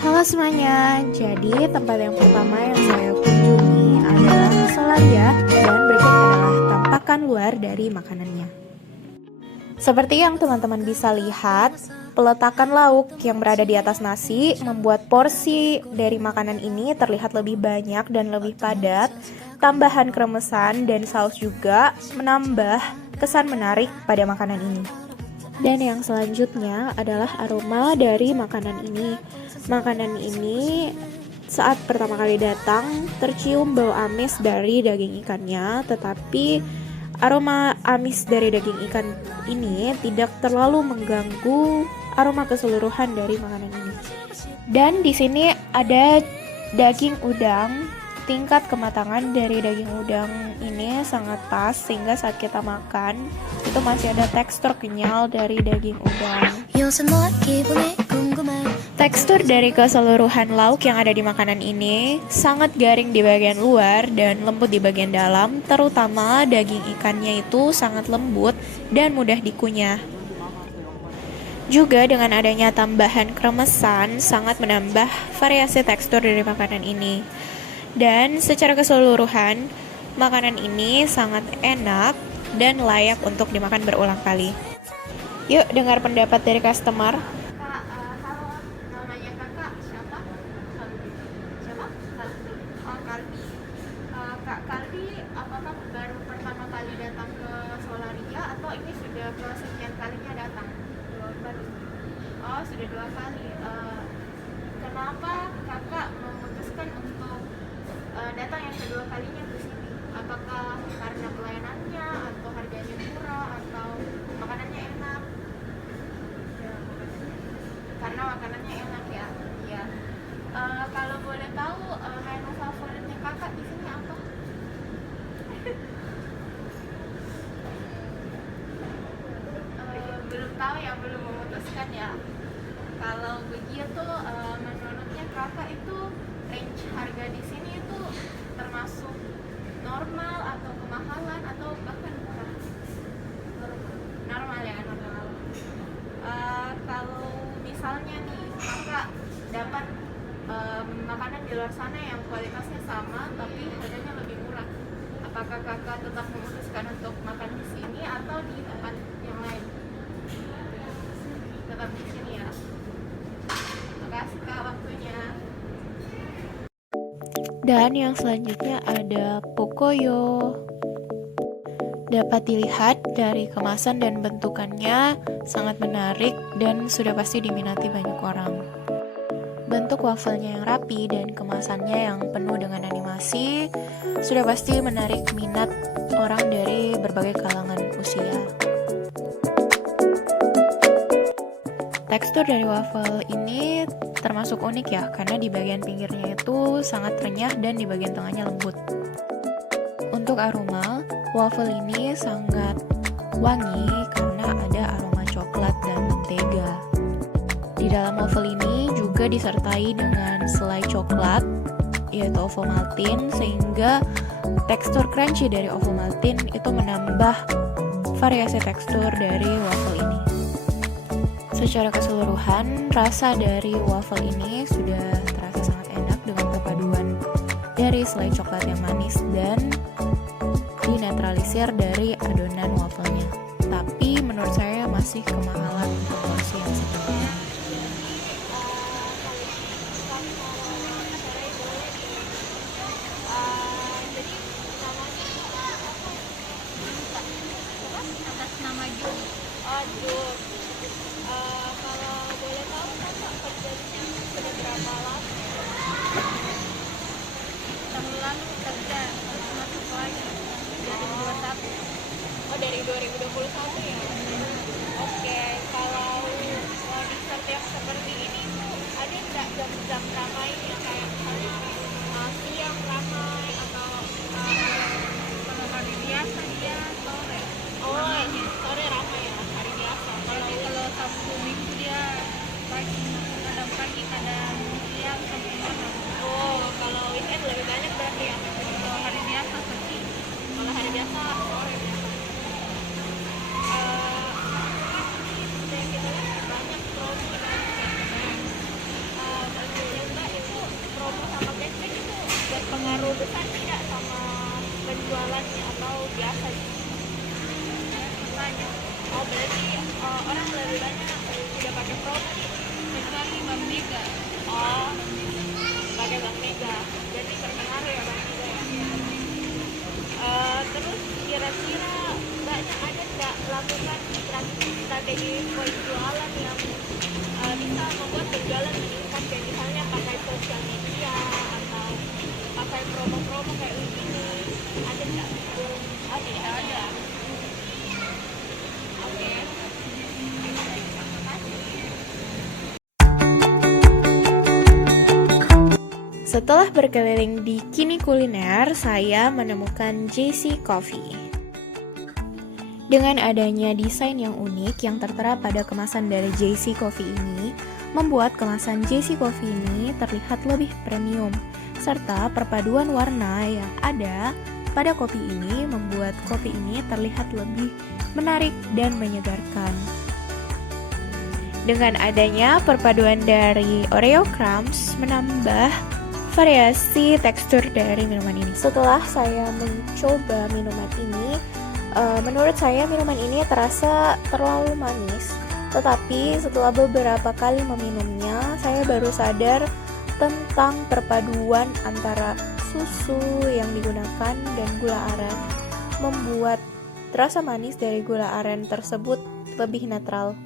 Halo semuanya, jadi tempat yang pertama yang saya kunjungi adalah Solaria dan berikut adalah tampakan luar dari makanannya. Seperti yang teman-teman bisa lihat, peletakan lauk yang berada di atas nasi membuat porsi dari makanan ini terlihat lebih banyak dan lebih padat. Tambahan kremesan dan saus juga menambah kesan menarik pada makanan ini. Dan yang selanjutnya adalah aroma dari makanan ini. Makanan ini saat pertama kali datang tercium bau amis dari daging ikannya, tetapi aroma amis dari daging ikan ini tidak terlalu mengganggu aroma keseluruhan dari makanan ini. Dan di sini ada daging udang. Tingkat kematangan dari daging udang ini sangat pas sehingga saat kita makan itu masih ada tekstur kenyal dari daging udang. Tekstur dari keseluruhan lauk yang ada di makanan ini sangat garing di bagian luar dan lembut di bagian dalam, terutama daging ikannya itu sangat lembut dan mudah dikunyah. Juga dengan adanya tambahan kremesan sangat menambah variasi tekstur dari makanan ini. Dan secara keseluruhan, makanan ini sangat enak dan layak untuk dimakan berulang kali. Yuk dengar pendapat dari customer. Halo, namanya kakak siapa? Kalbi. Siapa? Kalbi. Oh, Kalbi. Kak Kalbi, apakah baru pertama kali datang ke Solaria atau ini sudah kesekian kalinya datang? Dua kali. Oh, sudah dua kali. Kenapa kakak memutuskan untuk datang yang kedua kalinya ke sini? Apakah karena pelayanannya atau harganya murah atau makanannya enak? Karena makanannya enak ya. Iya. Kalau boleh tahu menu favoritnya kakak di sini apa? Belum tahu ya, belum memutuskan ya. Kalau begitu menurutnya kakak itu range harga di sini itu termasuk normal atau kemahalan atau bahkan murah? Normal ya, normal. Kalau misalnya nih kakak dapat makanan di luar sana yang kualitasnya sama tapi harganya lebih murah, apakah kakak tetap memutuskan untuk makan di sini atau di tempat yang lain? Tetap di sini ya. Makasih kak waktunya. Dan yang selanjutnya ada Pocoyo. Dapat dilihat dari kemasan dan bentukannya sangat menarik dan sudah pasti diminati banyak orang. Bentuk wafelnya yang rapi dan kemasannya yang penuh dengan animasi sudah pasti menarik minat orang dari berbagai kalangan usia. Tekstur dari waffle ini termasuk unik ya, karena di bagian pinggirnya itu sangat renyah dan di bagian tengahnya lembut. Untuk aroma, waffle ini sangat wangi karena ada aroma coklat dan mentega. Di dalam waffle ini juga disertai dengan selai coklat, yaitu Ovomaltine, sehingga tekstur crunchy dari Ovomaltine itu menambah variasi tekstur dari waffle ini. Secara keseluruhan, rasa dari waffle ini sudah terasa sangat enak dengan perpaduan dari selai coklat yang manis dan dinetralisir dari adonan wafelnya. Tapi menurut saya masih kemahalan untuk porsi yang segini. Atas nama Jun. Oh, Jun. Kalau boleh tahu kakak kerjanya sudah berapa lama? Tahun lalu kerja, terus masuk lagi 2021. Oh, dari 2021 ya? Oke, kalau dessert yang seperti ini tuh ada nggak jam-jam ramainya kayak misalnya siang ramai atau kalau hari biasa dia sore? Oh, ini sore ramai ya, hari biasa. Kalau Sabtu Minggu dia pagi, kadang pagi, kadang siang sampai malam. Oh, kalau weekend lebih banyak berarti ya? Kalau hari biasa sepi. Kalau hari biasa sore biasa. Yang kita lihat banyak promo dan besar tidak sama penjualannya atau biasa gitu? Makanya, oh berarti orang lebih banyak udah pakai promo nih. Kecuali Bank Mega. Oh, pakai Bank Mega. Jadi berpengaruh ya Bank Mega ya. Terus kira-kira banyak ada nggak lakukan strategi penjualan yang bisa membuat penjualan meningkat, kayak misalnya pakai sosial media atau pakai promo-promo kayak begini, ada nggak? Oh tidak ada. Oke. Setelah berkeliling di Kini Kuliner, saya menemukan JC Coffee. Dengan adanya desain yang unik yang tertera pada kemasan dari JC Coffee ini, membuat kemasan JC Coffee ini terlihat lebih premium, serta perpaduan warna yang ada pada kopi ini membuat kopi ini terlihat lebih menarik dan menyegarkan. Dengan adanya perpaduan dari Oreo Crumbs menambah variasi tekstur dari minuman ini. Setelah saya mencoba minuman ini, menurut saya minuman ini terasa terlalu manis. Tetapi setelah beberapa kali meminumnya, saya baru sadar tentang perpaduan antara susu yang digunakan dan gula aren, membuat rasa manis dari gula aren tersebut lebih netral.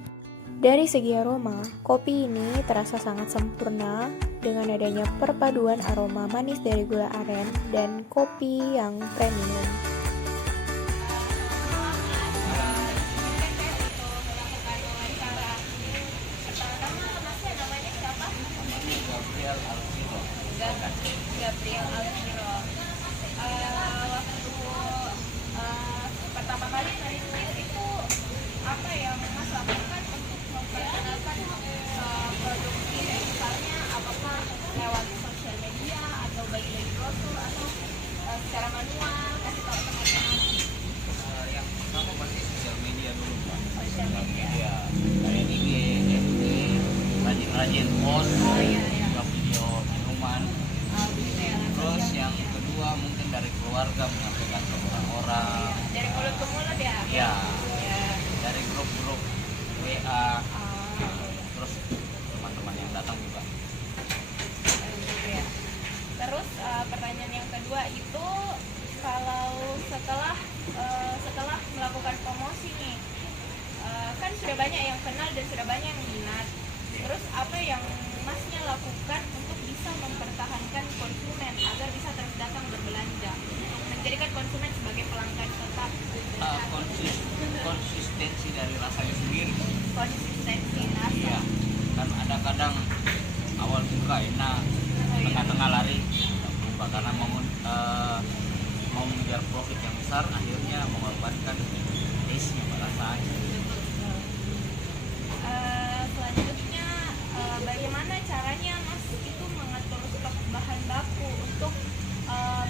Dari segi aroma, kopi ini terasa sangat sempurna dengan adanya perpaduan aroma manis dari gula aren dan kopi yang premium. Gabriel Alviro. Waktu pertama kali merintis itu apa yang Mas lakukan untuk memperkenalkan produk ini? Misalnya apakah lewat sosial media atau bagi-bagi brosur atau secara manual kasih tahu teman-teman? Yang pertama pasti sosial media dulu Pak. Sosial media. Kayak IG, FB, rajin-rajin post, juga video minuman. Terus yang kedua mungkin dari keluarga menyampaikan ke orang-orang. Dari mulut ke mulut ya? Ya, dari grup-grup WA. Terus teman-teman yang datang juga. Terus pertanyaan yang kedua itu, kalau setelah melakukan promosi nih, kan sudah banyak yang kenal dan sudah banyak yang minat. Terus apa yang Masnya lakukan untuk bisa mempertahankan konsumen agar bisa terus datang berbelanja, menjadikan konsumen sebagai pelanggan tetap? Konsistensi dari rasanya sendiri. Konsistensi rasa. Iya, kan ada kadang awal buka enak, tengah-tengah lari lupa karena mau mengejar profit yang besar, akhirnya mengorbankan taste-nya, rasanya. Selanjutnya, bagaimana caranya Mas itu mengatur stok bahan baku untuk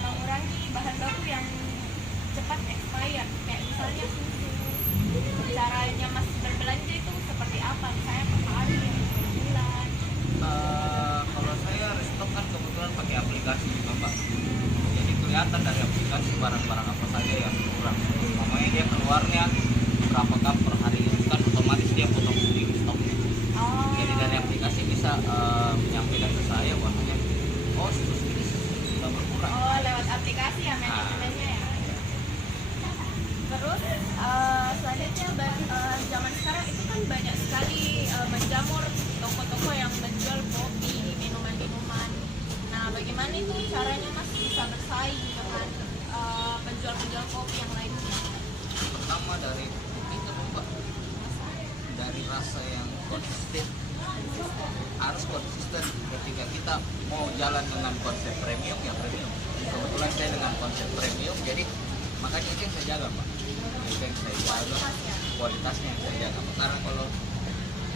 mengurangi bahan baku yang cepat expired, kayak misalnya susu? Caranya Mas berbelanja itu seperti apa? Misalnya per hari, per bulan? Kalau saya restock kan kebetulan pakai aplikasi juga Mbak, jadi kelihatan dari aplikasi barang-barang apa saja yang kurang. Namanya dia keluarnya berapa cup per hari itu kan otomatis dia potong sendiri stoknya. Jadi dari aplikasi bisa menyampaikan ke saya bahwasanya oh stok ini sudah berkurang. Oh, lewat aplikasi ya manajemennya ya? Terus selanjutnya zaman sekarang itu kan banyak sekali menjamur toko-toko yang menjual kopi, minuman-minuman. Nah, bagaimana itu caranya Mas bisa bersaing dengan penjual-penjual kopi yang lainnya? Pertama dari itu Mbak, dari rasa yang konsisten. Harus konsisten ketika kita mau jalan dengan konsep premium ya premium. Kebetulan saya dengan konsep premium, jadi makanya itu yang saya jaga Mbak. Itu yang saya jaga, kualitasnya yang saya jaga. Karena kalau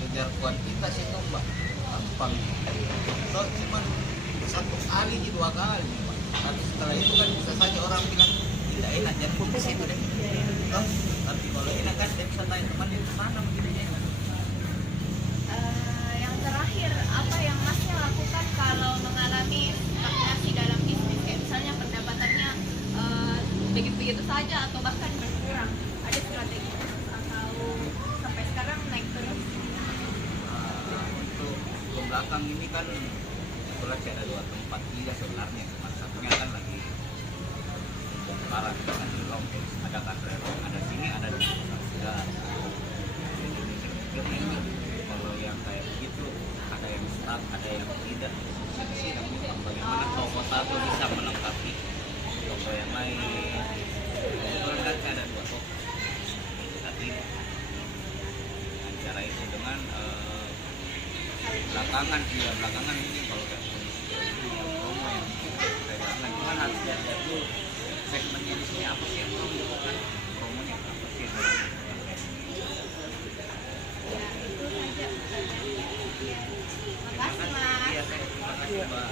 kejar kuantitas itu Mbak gampang. Kalau cuma satu kali dua kali Mbak. Tapi setelah itu kan bisa saja orang bilang tidak enak, jangan pun ke situ deh. Tapi kalau enak kan dia bisa tanya teman di sana begitu enak. Yang terakhir, apa yang Masnya lakukan kalau mengalami stagnasi dalam bisnis? Kayak misalnya pendapatan belakang ini kan kebetulan ada 2 tempat juga sebenarnya, cuma satunya kan lagi bongkaran dengan dilong, ada kan relong, ada sini, ada di sudah. Jadi ini kalau yang kayak begitu ada yang stuck, ada yang tidak. Sih bagaimana toko satu bisa melengkapi toko yang lain. Kebetulan kan saya ada 2 toko saat ini. Dengan cara itu dengan belakangan ini kalau kayak kondisi yang promo yang belakangan cuma harus lihat dulu segmennya di sini apa sih yang promo kan, promonya apa sih yang Ya, itu saja pertanyaannya. Makasih, Mas. Iya, terima kasih Mbak.